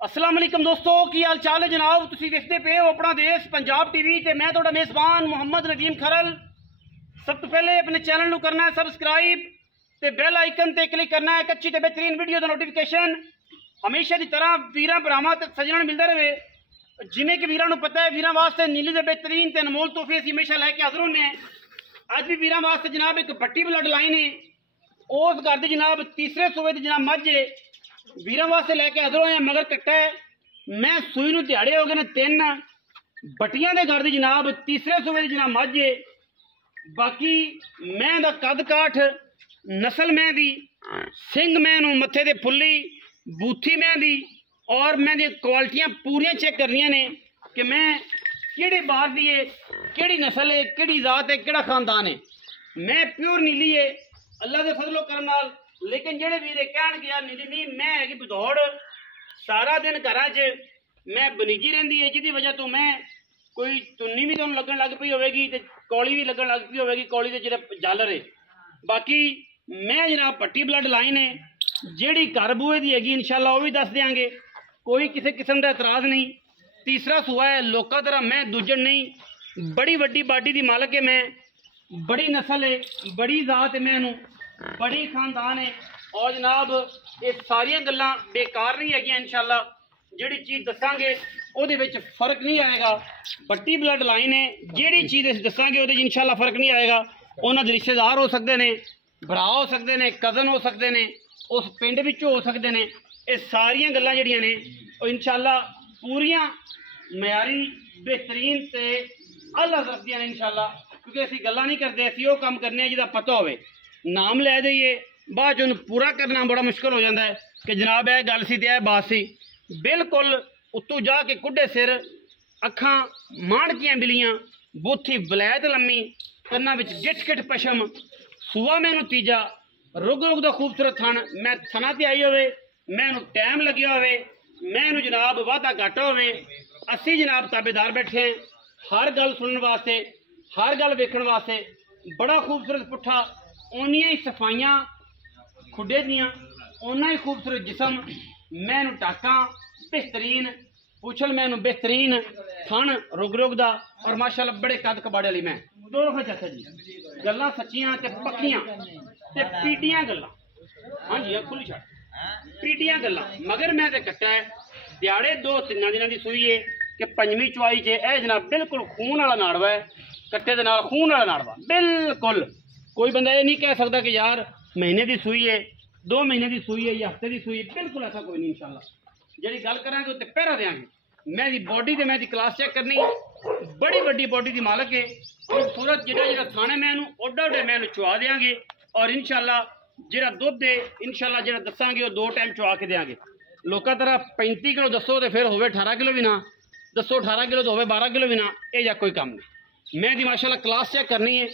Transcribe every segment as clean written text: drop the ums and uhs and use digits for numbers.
अस्सलाम वालेकुम दोस्तों, की हाल चाल है जनाब। तुसीं देखते पे हो अपना देश पंजाब टीवी ते मैं तुहाडा मेज़बान मुहम्मद नदीम खरल। सब तो पहले अपने चैनल नूं करना है सबसक्राइब ते बैल आइकन ते क्लिक करना है एक अच्छी ते बेहतरीन वीडियो का नोटिफिकेशन हमेशा की तरह वीरां भरावां ते सज्जणां नूं मिलदा रहे। जिवें कि वीरां नूं पता है वीरां वास्ते नीली दे बेहतरीन ते अनमोल तोहफे असीं हमेशा लैके हाज़र होंदे हैं। अज भी वीरां वास्ते जनाब एक भट्टी ब्लड लाइन है, उस घर दी जनाब तीसरे सूबे दी जनाब मझ है, वीरां वास्ते लैके हाज़र होए हैं। मगर कट्टा है मैं सूई नूं दिहाड़े हो गए ने 3 बट्टियां दे घर दी जनाब तीसरे सूबे दी जनाब मझ है। बाकी मैं दा कद काठ नस्ल मैं दी सिंह मैं नूं मत्थे ते फुल्ली बूथी मैं दी और मैं दी क्वालिटियां पूरियां चेक करनियां ने कि मैं केड़ी बार दी है, केड़ी नस्ल है, केड़ी जात है, केड़ा खानदान है। मैं प्योर नीली है अल्लाह के फजलो करम नाल। लेकिन जेड़े वीरे कहण कि यार नीली नहीं, मैं हैगी बदौड़, सारा दिन घर च मैं बनीजी रहिंदी है, जिहदी वजह तो मैं कोई तुन्नी भी तुहानूं लगन लग पई होवेगी ते कौली भी लगन लग पई होवेगी, कौली दे जेहड़े जालर है। बाकी मैं जनाब पट्टी ब्लड लाइन है जेहड़ी घर बूए दी हैगी, इंशाल्लाह वो भी दस देंगे, कोई किसी किस्म का एतराज़ नहीं। तीसरा सूआ है लोका तरह मैं दूजन नहीं, बड़ी वड्डी बाडी दी मालक है मैं, बड़ी नस्ल है, बड़ी जात है मैनू, बड़ी खानदान है। और जनाब ये सारिया गल्लां बेकार नहीं है। इंशाल्लाह जिहड़ी चीज़ दसांगे उहदे विच फर्क नहीं आएगा। पट्टी ब्लड लाइन है, जिहड़ी चीज़ असीं दसांगे उहदे इंशाल्लाह फर्क नहीं आएगा। उन्हां दे रिश्तेदार हो सकते हैं, भरा हो सकते हैं, कज़न हो सकते हैं, उस पिंड विच हो सकते हैं। ये सारिया गल्लां जिहड़ियां ने इंशाल्लाह पूरियां मयारी बेहतरीन ते आला दर्जे दियां ने इंशाल्लाह। क्योंकि असीं गल्लां नहीं करते, असीं वो काम करने जिहदा पता होवे, नाम लै देइए बाद च उन्हें पूरा करना बड़ा मुश्किल हो जाता है कि जनाब यह गल सी ते यह बात सी। बिल्कुल उत्तों जाके कुड्डे सिर, अखां माणकियां बिलियां, बूथी बलैत लम्मी, कन्ना विच गिठ गिठ पशम, सूआ मैनू तीजा, रुग रुग दा खूबसूरत थन। मैं थना ते आई होवे, मैनू टाइम लग्या होवे, मैनू जनाब वाधा घट होवे, असी जनाब ताबेदार बैठे हैं हर गल सुनने वास्ते, हर गल वेखण वास्ते। बड़ा खूबसूरत पुट्ठा, उन्नियां ही सफाइयां खुडे दियां, उन्ना ही खूबसूरत जिसम, मैनू टाका बेहतरीन, पुछल मैनू बेहतरीन, थन रुग रुग दा, और माशाल्लाह बड़े कद कबाड़े वाली मैं दो चाचा जी। गल्लां सच्चियां ते पक्कियां ते पीटियां गल्लां, हाँ जी खुली छड़ पीटियां गल्लां। मगर मैं ते कट्टा है दिहाड़े 2-3 दिनां दी सूई है कि 5वीं चुआई च यह जनाब बिल्कुल खून वाला नाड़वा है। कट्टे दे नाल खून वाला नाड़वा बिल्कुल। कोई बंदा ये नहीं कह सकता कि यार महीने की सूई है, 2 महीने की सूई है या हफ्ते की सूई है, बिल्कुल ऐसा कोई नहीं। इंशाल्लाह जी गल करांगे उत्ते पहरा देंगे। मैं दी बॉडी ते मैं दी क्लास चेक करनी, बड़ी वड्डी बॉडी की मालक है, खूबसूरत जिहड़ा थाने मैनू ओडा ओडे मैनू चुआ देंगे। और इंशाल्लाह जिहड़ा दुध है इंशाल्लाह जिहड़ा दसांगे वो 2 टाइम चुआ के देंगे। लोका तरह 35 किलो दसो तो फिर होवे 18 किलो भी ना, दसो 18 किलो तो होवे 12 किलो भी ना, ये जा कोई काम नहीं। मैं दी माशाल्लाह क्लास चेक करनी है,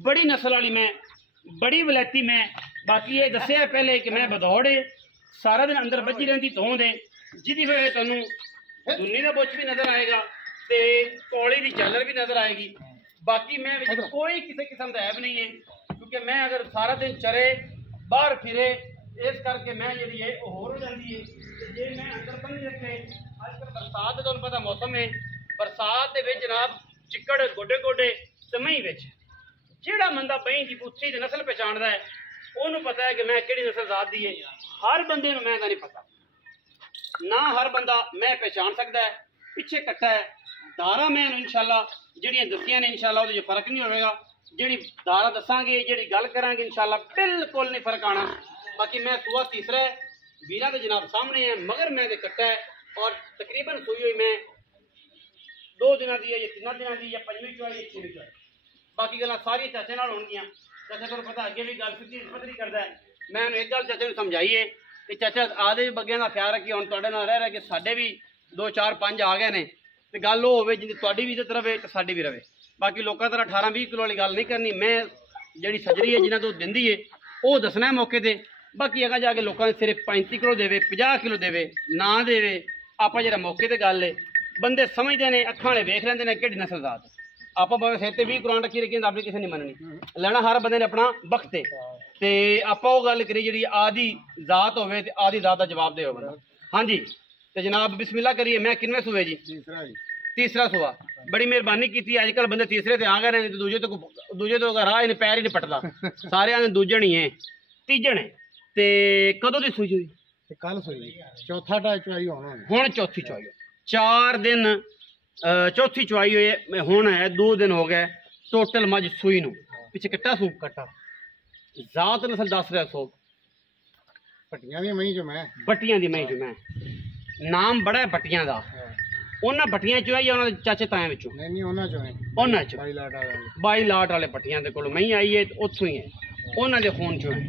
बड़ी नस्ल वाली मैं, बड़ी वलैती मैं। बाकी ये दसिया पहले कि मैं बदौड़ है, सारा दिन अंदर बची रहती धों दे, जिहदी वजह तुहानूं दुन्नी का बुच भी नज़र आएगा तो कौली की झालर भी नज़र आएगी। बाकी मैं कोई किसी किस्म का ऐब नहीं है, क्योंकि मैं अगर सारा दिन चरे बाहर फिरे इस करके मैं जी है होर हो जाती है। जे मैं अंदर बंद रखे, अजकल बरसात का पता मौसम है, बरसात के जनाब चिक्कड़ गोडे गोडे ते मई जेड़ा बंदा बही की बूथी की नस्ल पहचानता है उन्होंने पता है कि मैं कि नस्ल जात दी है। हर बंदे मैं नहीं पता ना, हर बंदा मैं पहचान सकता है। पिछे कट्टा है दारा मैं इंशाल्लाह जिहड़ियां दसियां ने इंशाल्लाह उहदे फर्क नहीं होगा। जिहड़ी दारा दसांगे, जिहड़ी गल करांगे इंशाल्लाह बिल्कुल नहीं फर्क आना। बाकी मैं सूआ तीसरा है, वीरा के जनाब सामने है, मगर मैं तो कट्टा है और तकरीबन सूई हुई मैं 2 दिनों की है या 3 दिनों की या 5वीं चुआई या 6वीं चुआई। बाकी गल्लां सारी चाचे नाल होणगियां। चाचा तुहानूं पता अगे भी गल सीधी पता नहीं करता है। मैं एक गल चाचे नूं समझाई है कि चाचा आदे बग्गियां दा ख्याल रखिए, हुण तुहाडे नाल रह के साडे भी 2-4-5 आ गए ने ते गल वो होवे जिंदी तुहाडी भी इज्जत रवे ते साडी भी रवे। बाकी लोकां तरह 18-20 किलो वाली गल नहीं करनी। मैं जिहड़ी सजरी है जिन्हां तो दिंदी है वो दसना है मौके ते। बाकी अगर जाके लोगों ने सिर्फ 35 किलो देवे, 50 किलो देवे ना देवे, आप जरा मौके ते गल है बंदे समझते हैं, अखां वाले वेख लेंदे ने किहड़ी नस्ल जात। आप भावें सिर ते 20 कुरान रखी रखी अपनी किसी नहीं मननी, लेना हर बंदे ने अपना वक्त है। ते आप वो गल करी जिहड़ी आदि जात होवे ते आदि जात दा जवाब दे होवे। हाँ जी तो जनाब बिस्मिल्लाह करिए। मैं किनवे सूए जी? तीसरा सूआ। बड़ी मेहरबानी की। अजकल बंदे तीसरे ते आ गए ने, दूजे तो राह ही पैर ही नहीं पटदा। सारे आने दूजन ही है, तीजन है। ते कदों दी सूई हुई? कल सूई, चौथा टाइम चुआई होना हुण चौथी चुआई। 4 दिन चौथी चुआई हुई हुण है, 2 दिन हो गए टोटल मज सूई नूं। पिछे कट्टा सूप कट्टा जात नस्ल दस रहा सो पट्टियां दी मई जो मैं बट्टियां दी मई जो मैं नाम बड़ा है बट्टियां दा। उन्हां बट्टियां चो आई उन्हां दे चाचे ताएं विचों नहीं उन्हां चो उन्हां चो 22 लाट वाले पट्टियां दे कोलों मई आई है, उत्थों ही है उन्हां दे खून चो है।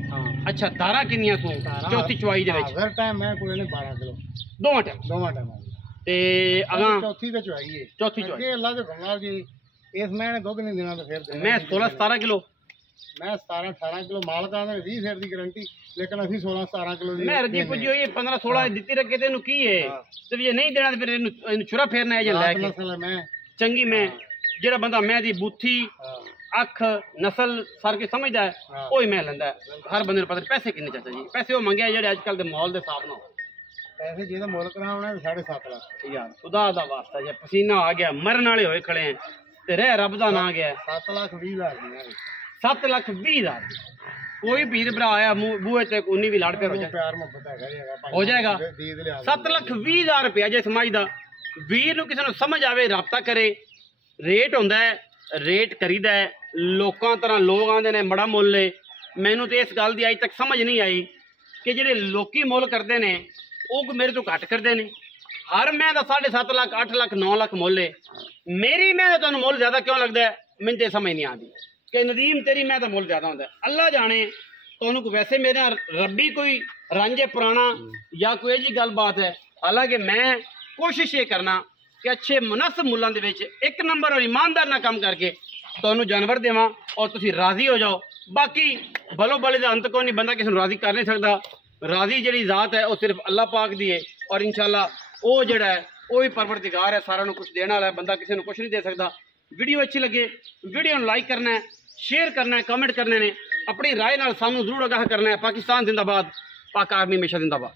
अच्छा धारा किन्नियां सू चौथी चुआई दे विच? हर टाइम मैं कोई नहीं 12 किलो दोवां टाइम ते अगां चौथी ते चुआई है। चौथी चुआई अल्लाह दे कमाल जी इस महीने दुध नहीं देना तो फिर मैं 16-17 किलो मैं 17-18 किलो मालकां ने 20 सेर दी गारंटी, लेकिन असी 16-17 किलो दी मैं रजी पुजी होई 15-16 दित्ती रखे ते इनू की है ते जे नहीं देना ते फिर इनू छुरा फेरना है जे लै के मैं चंगी मैं जेड़ा बंदा मैं दी बूथी अख नस्ल सार के समझदा है ओही मैं लैंदा है। हर बंदे नू पता पैसे किन्ने चाचा जी? पैसे वो मंगे जेड़े अजकल दे माहौल दे हिसाब नाल पैसे जेदा मुल करावना 7.5 लाख यार खुदा दा वास्ता जे पसीना आ गया मरन वाले होए खड़े हैं ते रह रब दा ना गया 7,20,000 7,20,000। कोई भीड़ भरा आया बूहे ते उन्नी भी लाड़ पे हो जाए हो जाएगा 7,20,000 रुपया जे समझदा वीर नू किसी नू समझ आवे राबता करे। रेट होंदा है, रेट करीदा है। लोकां तरह लोग आंदे ने बड़ा मुल है। मैनू तो इस गल दी अज तक समझ नहीं आई कि जेडे लोकी मुल करते ने वो मेरे तो घट करते ने। हर मैं का 7.5 लाख 8 लाख 9 लाख मुल है, मेरी मैं तो तुहानू मुल ज्यादा क्यों लगता है? मैनू तो समझ नहीं आती कि नदीम तेरी मैं तो मुल ज्यादा होंदा है। अल्लाह जाने तुहानू वैसे मेरे रब्बी कोई रांझे पुराना या कोई जी गल बात है। हालांकि मैं कोशिश ये करना कि अच्छे मुनस्ब मुल्लां दे विच एक नंबर और ईमानदार ना काम करके तुहानू जानवर देवां और तुसीं राजी हो जाओ। बाकी बलो बले दा अंत कोई नहीं, बंदा किसी नू राजी कर नहीं सकता। राजी जिहड़ी ज़ात है वो सिर्फ अल्लाह पाक दी है और इंशाअल्लाह वो जिहड़ा है वो ही परवरदिगार है, सारा कुछ देने वाला है। बंदा किसी को कुछ नहीं दे सकता। वीडियो अच्छी लगे वीडियो लाइक करना है, शेयर करना है, कमेंट करने ने, अपनी राय नाल सानू जरूर आगाह करना है। पाकिस्तान जिंदाबाद, पाक आर्मी हमेशा जिंदाबाद।